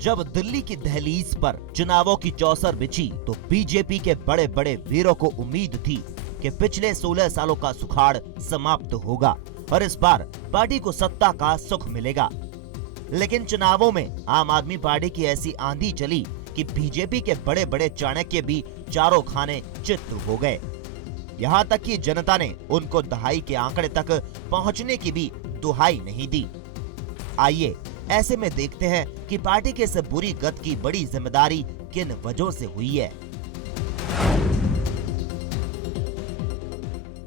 जब दिल्ली की दहलीज पर चुनावों की चौसर बिछी तो बीजेपी के बड़े बड़े वीरों को उम्मीद थी कि पिछले 16 सालों का सुखाड़ समाप्त होगा और इस बार पार्टी को सत्ता का सुख मिलेगा। लेकिन चुनावों में आम आदमी पार्टी की ऐसी आंधी चली कि बीजेपी के बड़े बड़े चाणक्य भी चारों खाने चित्त हो गए। यहाँ तक कि जनता ने उनको दहाई के आंकड़े तक पहुँचने की भी दुहाई नहीं दी। आइए ऐसे में देखते हैं कि पार्टी के इस बुरी गत की बड़ी जिम्मेदारी किन वजहों से हुई है।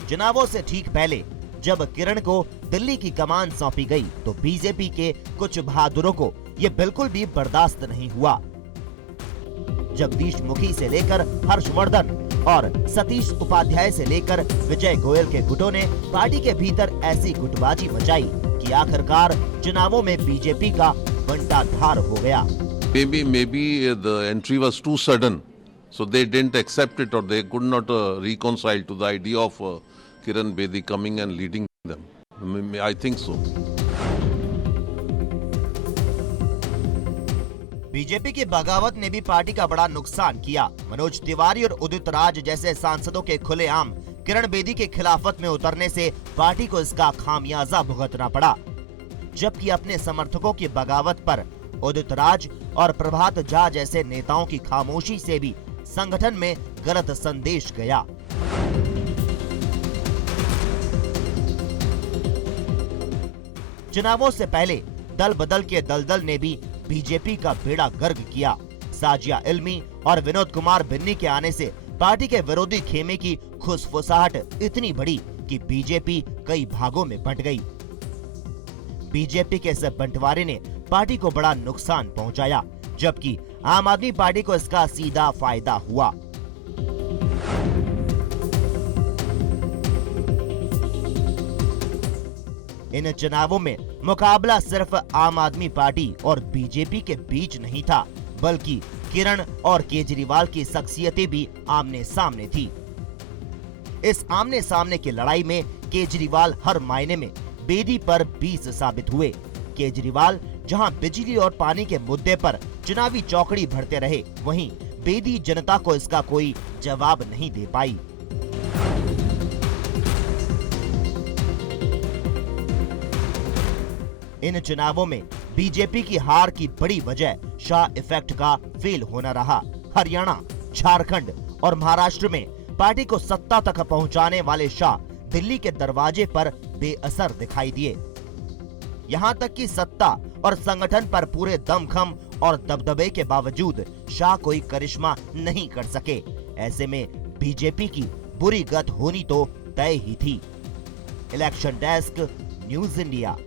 चुनावों से ठीक पहले जब किरण को दिल्ली की कमान सौंपी गई तो बीजेपी के कुछ बहादुरों को यह बिल्कुल भी बर्दाश्त नहीं हुआ। जगदीश मुखी से लेकर हर्षवर्धन और सतीश उपाध्याय से लेकर विजय गोयल के गुटों ने पार्टी के भीतर ऐसी गुटबाजी मचाई कि आखिरकार चुनावों में बीजेपी का बंटाधार हो गया। Maybe the entry was too sudden, so they didn't accept it or they could not reconcile to the idea of Kiran Bedi coming and leading them. I think so. BJP की बगावत ने भी party का बड़ा नुकसान किया। मनोज तिवारी और उदित राज जैसे सांसदों के खुलेआम किरण बेदी के खिलाफत में उतरने से पार्टी को इसका खामियाजा भुगतना पड़ा। जबकि अपने समर्थकों की बगावत पर उदित राज और प्रभात झा जैसे नेताओं की खामोशी से भी संगठन में गलत संदेश गया। चुनावों से पहले दल बदल के दलदल ने भी बीजेपी का बेड़ा गर्क किया। साजिया इल्मी और विनोद कुमार बिन्नी के आने से पार्टी के विरोधी खेमे की खुसफुसाहट इतनी बढ़ी कि बीजेपी कई भागों में बंट गई। बीजेपी के इस बंटवारे ने पार्टी को बड़ा नुकसान पहुंचाया, जबकि आम आदमी पार्टी को इसका सीधा फायदा हुआ। इन चुनावों में मुकाबला सिर्फ आम आदमी पार्टी और बीजेपी के बीच नहीं था, बल्कि किरण और केजरीवाल की शख्सियतें भी आमने सामने थी। इस आमने सामने की लड़ाई में केजरीवाल हर मायने में बेदी पर 20 साबित हुए। केजरीवाल जहां बिजली और पानी के मुद्दे पर चुनावी चौकड़ी भरते रहे, वहीं बेदी जनता को इसका कोई जवाब नहीं दे पाई। इन चुनावों में बीजेपी की हार की बड़ी वजह शाह इफेक्ट का फेल होना रहा। हरियाणा, झारखंड और महाराष्ट्र में पार्टी को सत्ता तक पहुंचाने वाले शाह दिल्ली के दरवाजे पर बेअसर दिखाई दिए। यहां तक कि सत्ता और संगठन पर पूरे दमखम और दबदबे के बावजूद शाह कोई करिश्मा नहीं कर सके। ऐसे में बीजेपी की बुरी गत होनी तो तय ही थी। Election desk, news India.